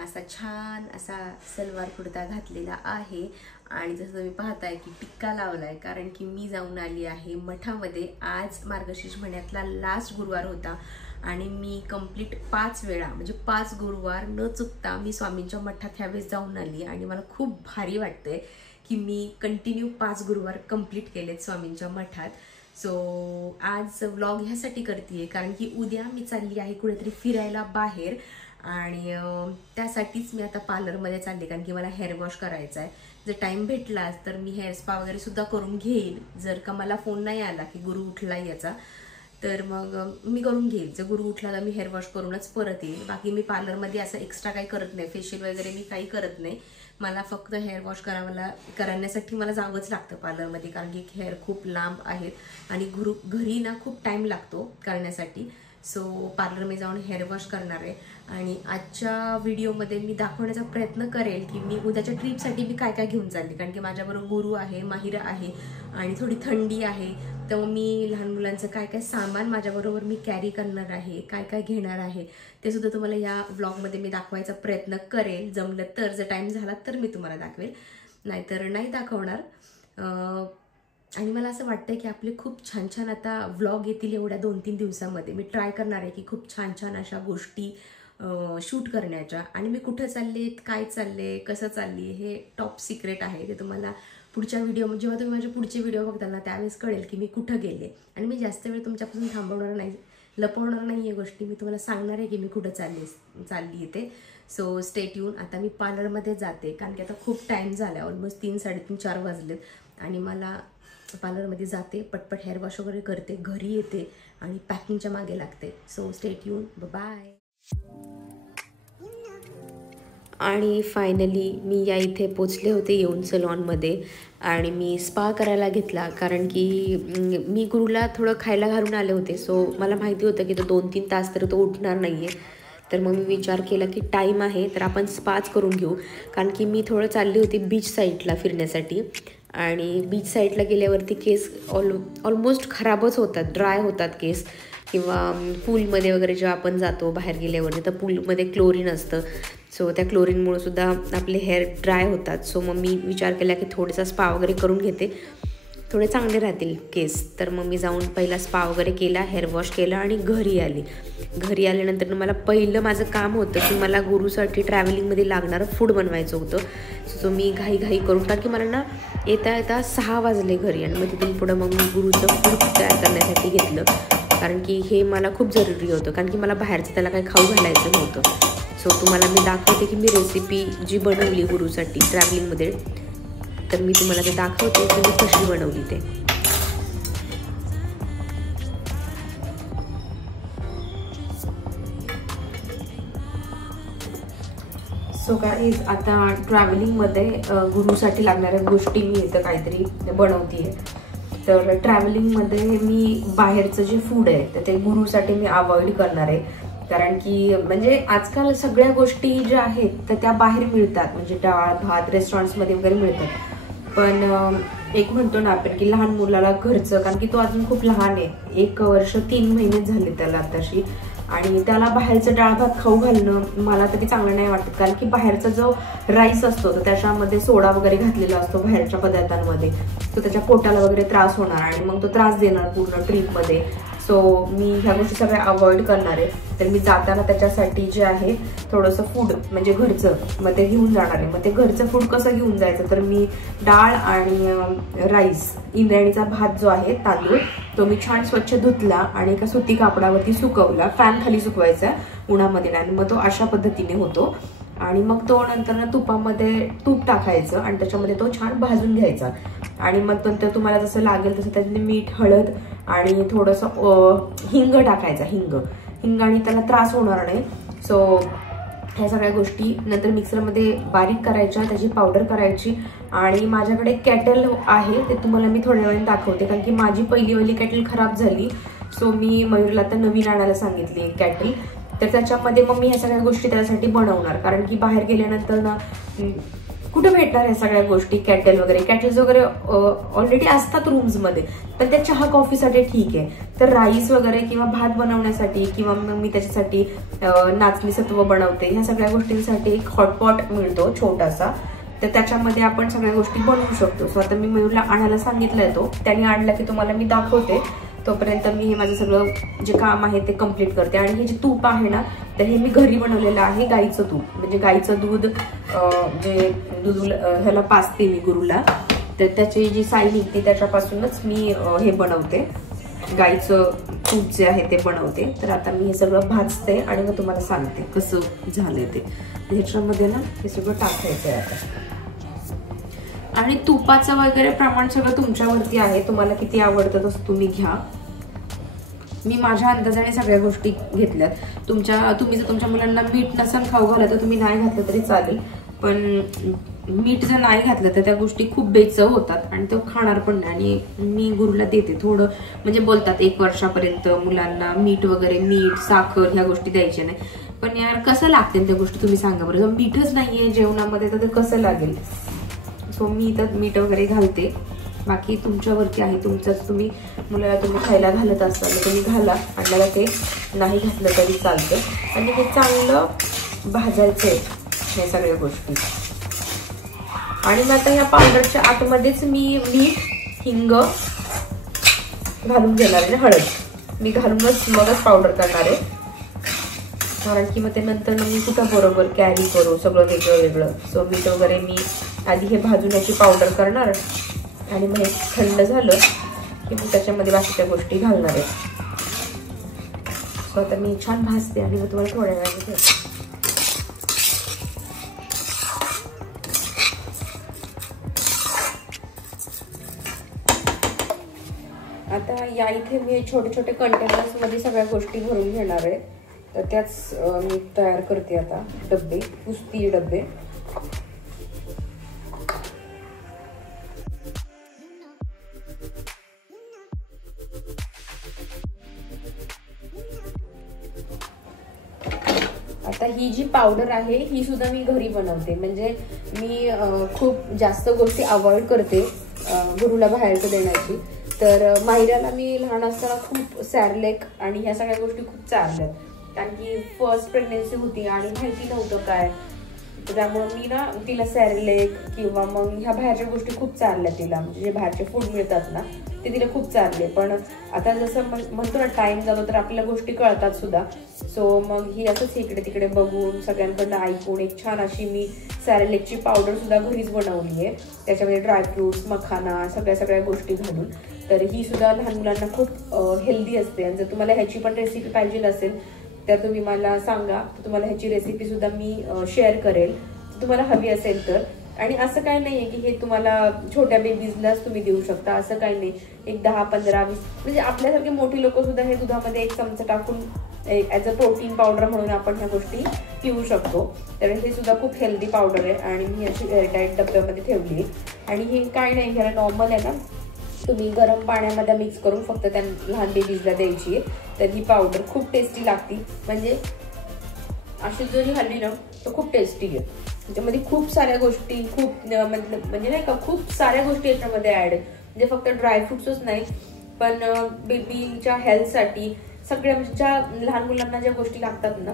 असा छान असा सलवार कुर्ता घातलेला आहे आणि जसं तुम्ही पाहताय की टिक्का लावलाय कारण की मी जाऊन आली आहे मठामध्ये। आज मार्गशीर्ष महिन्यातला लास्ट गुरुवार होता आणि मी कंप्लीट 5 वेळा म्हणजे 5 गुरुवार न चुकता मी स्वामींच्या मठात ह्यावेळेस जाऊन आली आणि मला खूप भारी वाटतंय की मी कंटिन्यू 5 गुरुवार कंप्लीट केलेत स्वामींच्या मठात। सो आज व्लॉग ह्यासाठी करतेय कारण की उद्या मी चालली आहे कुठेतरी फिरायला बाहेर आणि त्यासाठीच मी आता पार्लरमध्ये चालले कारण की मला हेअर वॉश करायचा आहे। जर टाइम भेटला तर मी हेअर स्पा वगैरे सुद्धा करून घेईल, जर का मला फोन नाही आला की गुरु उठला याचा तर मग मी करून घेईल। जर गुरु उठला तर मी हेअर वॉश करूनच परत येईल। बाकी मी पार्लरमध्ये असं एक्स्ट्रा काही करत नाही, फेशियल वगैरे मी काही करत नाही। मला फक्त हेअर वॉश करण्यासाठी मला जावंच लागतं पार्लरमध्ये कारण की हेअर खूप लांब आहेत आणि घरी ना खूप टाइम लागतो करण्यासाठी। सो पार्लर में जाऊन हेअर वॉश करणार आहे आणि आजच्या व्हिडिओमध्ये मी दाखवण्याचा प्रयत्न करेल की मी उद्याच्या ट्रिपसाठी मी काय काय घेऊन चालली कारण की माझ्याबरोबर गुरु आहे, माहिरा आहे आणि थोडी थंडी आहे। तर मी लहान मुलांचं काय काय सामान माझ्याबरोबर मी कॅरी करणार आहे, काय काय घेणार आहे ते सुद्धा तुम्हाला या व्लॉगमध्ये मी दाखवायचा प्रयत्न करेल। जमलं तर, जर टाइम झाला तर मी तुम्हाला दाखवेल, नाहीतर नाही दाखवणार। आणि मला असं वाटतंय की आपले खूप छान छान आता व्लॉग येतील एवढ्या 2-3 दिवसामध्ये। मी ट्राय करणार आहे की खूप छान छान अशा गोष्टी शूट करण्याच्या आणि मी कुठे चालले, काय चालले, कसं चालली हे टॉप सिक्रेट आहे। ते तुम्हाला पुढच्या व्हिडिओ जेव्हा तुम्ही माझे पुढचे व्हिडिओ बघताल ना त्यावेळेस कळेल की मी कुठं गेले आणि मी जास्त वेळ तुमच्यापासून थांबवणार नाही, लपवणार नाही या गोष्टी। मी तुम्हाला सांगणार आहे की मी कुठं चालली ते। So stay tune. आता मी पार्लरमध्ये जाते कारण की आता खूप टाइम झाला, ऑलमोस्ट 3, 3:30, 4 वाजलेत आणि मला पार्लरमध्ये जाते, पटपट हेअर वॉश वगैरे करते, घरी येते आणि पॅकिंगच्या मागे लागते। So stay tuned, bye. आणि फायनली मी या इथे पोचले होते येऊन सलॉनमध्ये आणि मी स्पा करायला घेतला कारण की मी गुरुला थोडं खायला घालून आले होते। सो मला माहिती होतं की तो 2-3 तास तर तो उठणार नाही आहे, तर मग मी विचार केला की टाईम आहे तर आपण स्पाच करून घेऊ कारण की मी थोडं चालली होती बीच साईडला फिरण्यासाठी आणि बीच साईडला गेल्यावरती केस ऑलमोस्ट खराबच होतात, ड्राय होतात केस। किंवा पूलमध्ये वगैरे जेव्हा आपण जातो बाहेर गेल्यावरती तर पूलमध्ये क्लोरीन असतं, सो त्या क्लोरीनमुळे सुद्धा आपले हेअर ड्राय होतात। सो मग मी विचार केला की थोडासा स्पा वगैरे करून घेते, थोडे चांगले राहतील केस। तर मग मी जाऊन पहिला स्पा वगैरे केला, हेअर वॉश केला आणि घरी आली। घरी आल्यानंतर मला पहिलं माझं काम होतं की मला गुरुसाठी ट्रॅव्हलिंगमध्ये लागणारं फूड बनवायचं होतं। सो मी घाई करून कारण की मला ना येता 6 वाजले घरी आणि मग तिथून पुढं मग मी गुरुचं फूड तयार करण्यासाठी घेतलं कारण की हे मला खूप जरुरी होतं कारण की मला बाहेरचं त्याला काही खाऊ घालायचं नव्हतं। सो तुम्हाला मी दाखवते की मी रेसिपी जी बनवली गुरुसाठी ट्रॅव्हलिंगमध्ये तर मी तुम्हाला ते दाखवते की मी कशी बनवली ते। सो गाईज आता ट्रॅव्हलिंगमध्ये गुरुसाठी लागणाऱ्या गोष्टी मी इथं काहीतरी बनवते। तर ट्रॅव्हलिंगमध्ये मी बाहेरचं जे फूड आहे तर ते गुरुसाठी मी अवॉइड करणार आहे कारण की म्हणजे आजकाल सगळ्या गोष्टी ज्या आहेत तर त्या बाहेर मिळतात, म्हणजे डाळ भात रेस्टॉरंट्समध्ये वगैरे मिळतात। पण एक म्हणतो ना आपण की लहान मुलाला घरचं, कारण की तो अजून खूप लहान आहे, 1 वर्ष 3 महिने झाले त्याला आताशी, आणि त्याला बाहेरचं डाळ भात खाऊ घालणं मला तरी चांगलं नाही वाटत कारण की बाहेरचा जो राईस असतो तर त्याच्यामध्ये सोडा वगैरे घातलेला असतो बाहेरच्या पदार्थांमध्ये, तो त्याच्या पोटाला वगैरे त्रास होणार आणि मग तो त्रास देणार पूर्ण ट्रिपमध्ये। सो मी ह्या गोष्टी सगळ्या अवॉइड करणार आहे। तर मी जाताना त्याच्यासाठी जे आहे थोडंसं फूड म्हणजे घरचं मग ते घेऊन जाणार आहे। मग ते घरचं फूड कसं घेऊन जायचं तर मी डाळ आणि राईस, इंद्रायणीचा भात जो आहे तांदूळ तो मी छान स्वच्छ धुतला आणि एका सुती कापडावरती सुकवला, फॅन खाली सुकवायचा उन्हामध्ये नाही, मग तो अशा पद्धतीने होतो। आणि मग तो नंतर तुपामध्ये तूप टाकायचं आणि त्याच्यामध्ये तो छान भाजून घ्यायचा आणि मग नंतर तुम्हाला जसं लागेल तसं त्याच्यामध्ये मीठ, हळद आणि थोडंसं हिंग टाकायचा, हिंग आणि त्याला त्रास होणार नाही। सो ह्या सगळ्या गोष्टी नंतर मिक्सरमध्ये बारीक करायच्या, त्याची पावडर करायची। आणि माझ्याकडे कॅटल आहे ते तुम्हाला मी थोड्या वेळाने दाखवते कारण की माझी पहिलीवाली कॅटल खराब झाली। सो मी मयूरला आता नवीन आणायला सांगितली कॅटल, तर त्याच्यामध्ये मग मी ह्या सगळ्या गोष्टी त्यासाठी बनवणार कारण की बाहेर गेल्यानंतर ना कुठे भेटणार ह्या सगळ्या गोष्टी? कॅटल्स वगैरे ऑलरेडी असतात रूम्स मध्ये, पण त्या चहा कॉफीसाठी ठीक आहे. तर राईस वगैरे किंवा भात बनवण्यासाठी किंवा मग मी त्याच्यासाठी नाचणी सत्व बनवते, ह्या सगळ्या गोष्टींसाठी एक हॉटपॉट मिळतो छोटासा, तर त्याच्यामध्ये आपण सगळ्या गोष्टी बनवू शकतो. सो आता मी मयूरला आणायला सांगितलंय, तो त्याने आणला की तुम्हाला मी दाखवते. तोपर्यंत मी हे माझं सगळं जे काम आहे ते कम्प्लीट करते. आणि हे जे तूप आहे ना, तर हे मी घरी बनवलेलं आहे, गाईचं तूप. म्हणजे गाईचं दूध जे दूध ह्याला पाजते मी गुरुला, तर त्याची जी साई निघते त्याच्यापासूनच मी हे बनवते, गाईचं तूप जे आहे ते बनवते. तर आता मी हे सगळं भाजते आणि मग तुम्हाला सांगते कसं झालंय ते. ह्याच्यामध्ये ना हे सगळं टाकायचं आहे आता. आणि तुपाचं वगैरे प्रमाण सगळं तुमच्यावरती आहे, तुम्हाला किती आवडतं तसं तुम्ही घ्या. मी माझ्या अंदाजाने सगळ्या गोष्टी घेतल्यात. तुम्ही जर तुमच्या मुलांना मीठ नसेल खाऊ घाला तर तुम्ही नाही घातलं तरी चालेल, पण मीठ जर नाही घातलं तर त्या गोष्टी खूप बेचव होतात आणि तो खाणार पण नाही. आणि मी गुरुला देते थोडं, म्हणजे बोलतात 1 वर्षापर्यंत मुलांना मीठ साखर ह्या गोष्टी द्यायच्या नाही. पण यार कसं लागते त्या गोष्टी तुम्ही सांगा बरं. जर मीठच नाहीये जेवणामध्ये तर कसं लागेल. सो मी इथं मीठ वगैरे घालते, बाकी तुमच्यावरती आहे. तुम्ही मुलाला तुम्ही खायला घालत असाल तर तुम्ही घाला, आपल्याला ते नाही घातलं तरी चालतं. आणि हे चांगलं भाजायचंय हे सगळ्या गोष्टी. आणि मग आता ह्या पावडरच्या आतमध्येच मी मीठ, हिंग घालून घेणार आहे, हळद मी घालूनच मगच पावडर करणार आहे. कारण की मग ते नंतर मी कुठं बरोबर कॅरी करू सगळं वेगळं. सो मीठ वगैरे मी आधी हे भाजून याची पावडर करणार आणि मग हे थंड झालं की मग त्याच्यामध्ये बाकीच्या गोष्टी घालणार आहे. सो आता मी छान भाजते आणि मग तुम्हाला थोड्या वेळाने आता या इथे मी छोटे छोटे कंटेनर्स मध्ये सगळ्या गोष्टी भरून घेणार आहे. तर त्याच मी तयार करते आता डब्बे, पुस्ती डब्बे. आता ही जी पावडर आहे ही सुद्धा मी घरी बनवते. म्हणजे मी खूप जास्त गोष्टी अवॉइड करते गुरुला बाहेरचं देण्याची. तर माहिराला मी लहान असताना खूप सॅरलेक आणि ह्या सगळ्या गोष्टी खूप चालल्यात, कारण की फर्स्ट प्रेग्नेन्सी होती आणि माहिती नव्हतं काय. त्यामुळे मी ना तिला सॅरलेक किंवा मग ह्या बाहेरच्या गोष्टी खूप चालल्या तिला, म्हणजे जे बाहेरचे फूड मिळतात ना ते तिला खूप चालले. पण आता जसं म्हणतो ना टाइम जातो तर आपल्याला गोष्टी कळतात सुद्धा. सो मग ही असंच इकडे तिकडे बघून सगळ्यांकडनं ऐकून एक छान अशी मी सॅरलेकची पावडर सुद्धा घरीच बनवली आहे. त्याच्यामध्ये ड्रायफ्रुट्स, मखाना सगळ्या गोष्टी घालून. तर ही सुद्धा लहान मुलांना खूप हेल्दी असते. आणि जर तुम्हाला ह्याची पण रेसिपी पाहिजे असेल तर तुम्ही मला सांगा, तुम्हाला ह्याची रेसिपी सुद्धा मी शेअर करेल तुम्हाला हवी असेल तर. आणि असं काही नाहीये की हे तुम्हाला छोट्या बेबीजलाच तुम्ही देऊ शकता, असं काही नाही. एक 10, 15, 20 म्हणजे आपल्यासारखे मोठी लोक सुद्धा हे दुधामध्ये 1 चमचा टाकून ॲज अ प्रोटीन पावडर म्हणून आपण ह्या गोष्टी पिऊ शकतो. तर हे सुद्धा खूप हेल्दी पावडर आहे आणि मी अशी एअरटाईट डब्यामध्ये ठेवली. आणि हे काय नाही, ह्याला नॉर्मल आहे ना, तुम्ही गरम पाण्यामध्ये मिक्स करून फक्त त्या लहान बेबीजला द्यायची आहे. तर ही पावडर खूप टेस्टी लागते. म्हणजे अशी जरी खाल्ली ना तर खूप टेस्टी आहे. त्याच्यामध्ये खूप साऱ्या गोष्टी म्हणजे नाही का खूप साऱ्या गोष्टी याच्यामध्ये ऍड आहेत. म्हणजे फक्त ड्रायफ्रुट्सच नाही पण बेबीच्या हेल्थसाठी सगळ्या म्हणजे ज्या लहान मुलांना ज्या गोष्टी लागतात ना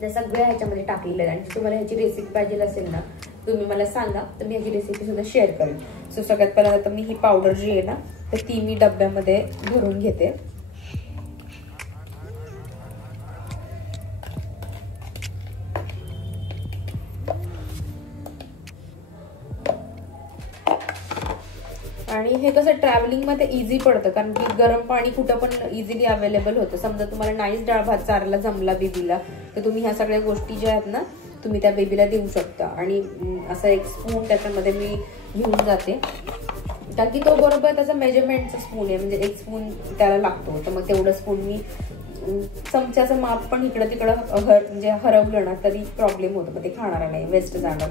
त्या सगळ्या ह्याच्यामध्ये टाकलेल्या आहेत. आणि तुम्हाला ह्याची रेसिपी पाहिजे असेल ना तुम्ही मला सांगा, तर मी ह्याची रेसिपी सुद्धा शेअर करेन. सो सगळ्यात पहिला आता मी ही पावडर जी आहे ना तर ती मी डब्यामध्ये भरून घेते. आणि हे कसं ट्रॅव्हलिंग मध्ये इझी पडतं, कारण की गरम पाणी कुठं पण इझिली अवेलेबल होतं. समजा तुम्हाला नाहीच डाळ भात चारायला जमला बेबीला तर तुम्ही ह्या सगळ्या गोष्टी ज्या आहेत ना तुम्ही त्या बेबीला देऊ शकता. आणि असं 1 स्पून त्याच्यामध्ये मी घेऊन जाते, कारण की तो बरोबर त्याचा मेजरमेंटचा स्पून आहे, म्हणजे 1 स्पून त्याला लागतो. तर मग तेवढं स्पून मी चमच्याचं माप पण इकडं तिकडं म्हणजे हरवलं ना तरी प्रॉब्लेम होतो, मग ते खाणार नाही, वेस्ट जाणार.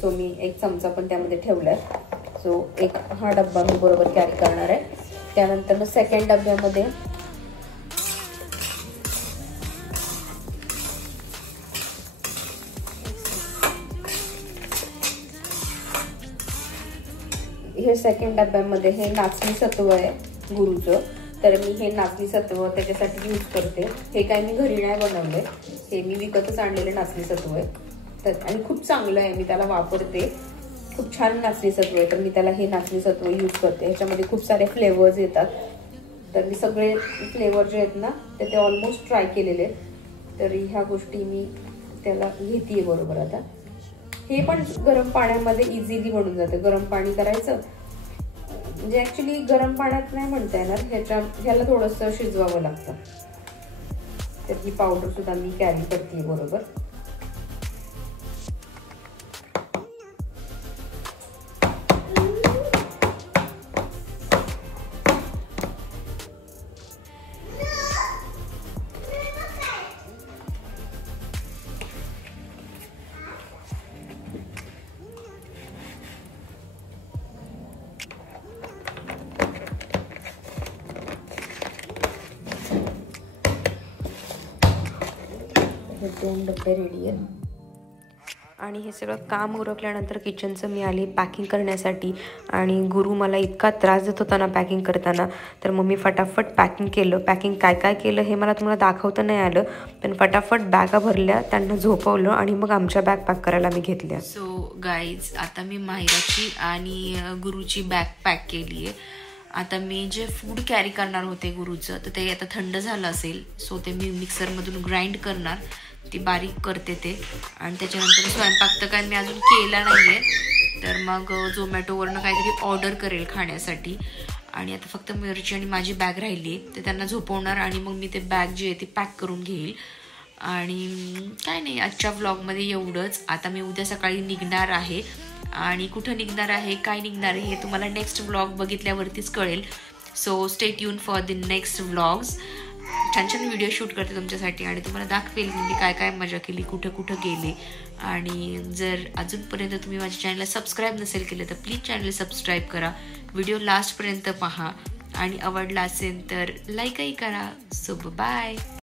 सो मी 1 चमचा पण त्यामध्ये ठेवलाय. सो हा डब्बा मी बरोबर कॅरी करणार आहे. त्यानंतर मग सेकंड डब्यामध्ये हे सेकंड डब्यामध्ये हे नाचणी सत्व आहे गुरूचं, तर मी हे नाचणी सत्व त्याच्यासाठी यूज करते. हे काय मी घरी नाही बनवलंय, हे मी विकतच आणलेले नाचणी सत्व आहे. तर आणि खूप चांगलं आहे, मी त्याला वापरते. खूप छान नाचणी सत्व आहे, तर मी त्याला हे नाचणी सत्व यूज करते. ह्याच्यामध्ये खूप सारे फ्लेवर्स येतात, तर मी सगळे फ्लेवर जे आहेत ना ते ऑलमोस्ट ट्राय केलेले आहेत. तर ह्या गोष्टी मी त्याला घेते बरोबर. आता हे पण गरम पाण्यामध्ये इझिली बनून जातं. गरम पाणी करायचं, म्हणजे ऍक्च्युली गरम पाण्यात नाही म्हणता येणार, ह्याला थोडंसं शिजवावं लागतं. तर ही पावडर सुद्धा मी कॅरी करते बरोबर. हे 2 डबे रेडी आहेत. आणि हे सगळं काम उरकल्यानंतर किचनचं मी आले पॅकिंग करण्यासाठी. आणि गुरु मला इतका त्रास देत होता ना पॅकिंग करताना, तर मग मी फटाफट पॅकिंग केलं. पॅकिंग काय काय केलं हे मला तुम्हाला दाखवता नाही आलं, पण फटाफट बॅगा भरल्या, त्यांना झोपवलं आणि मग आमच्या बॅग पॅक करायला मी घेतल्या. सो गाईज, आता मी माहिराची आणि गुरुची बॅग पॅक केली आहे. आता मी जे फूड कॅरी करणार होते गुरुचं, तर ते आता थंड झालं असेल, सो ते मी मिक्सरमधून ग्राइंड करणार, ती बारीक करते ते. आणि त्याच्यानंतर स्वयंपाक तर काय मी अजून केला नाही आहे, तर मग झोमॅटोवरनं काहीतरी ऑर्डर करेल खाण्यासाठी. आणि आता फक्त मिरची आणि माझी बॅग राहिली आहे, ते त्यांना झोपवणार आणि मग मी ते बॅग जी आहे ती पॅक करून घेईल. आणि काय नाही, आजच्या व्लॉगमध्ये एवढंच. आता मी उद्या सकाळी निघणार आहे, आणि कुठं निघणार आहे, काय निघणार आहे हे तुम्हाला नेक्स्ट व्लॉग बघितल्यावरतीच कळेल. So stay tune for the next vlogs. छान छान व्हिडिओ शूट करते तुमच्यासाठी आणि तुम्हाला दाखवेल मी काय काय मजा केली, कुठं कुठं गेले. आणि जर अजूनपर्यंत तुम्ही माझ्या चॅनलला सबस्क्राईब नसेल केलं तर प्लीज चॅनल सबस्क्राईब करा, व्हिडिओ लास्टपर्यंत पहा, आणि आवडला असेल तर लाईकही करा. So bye.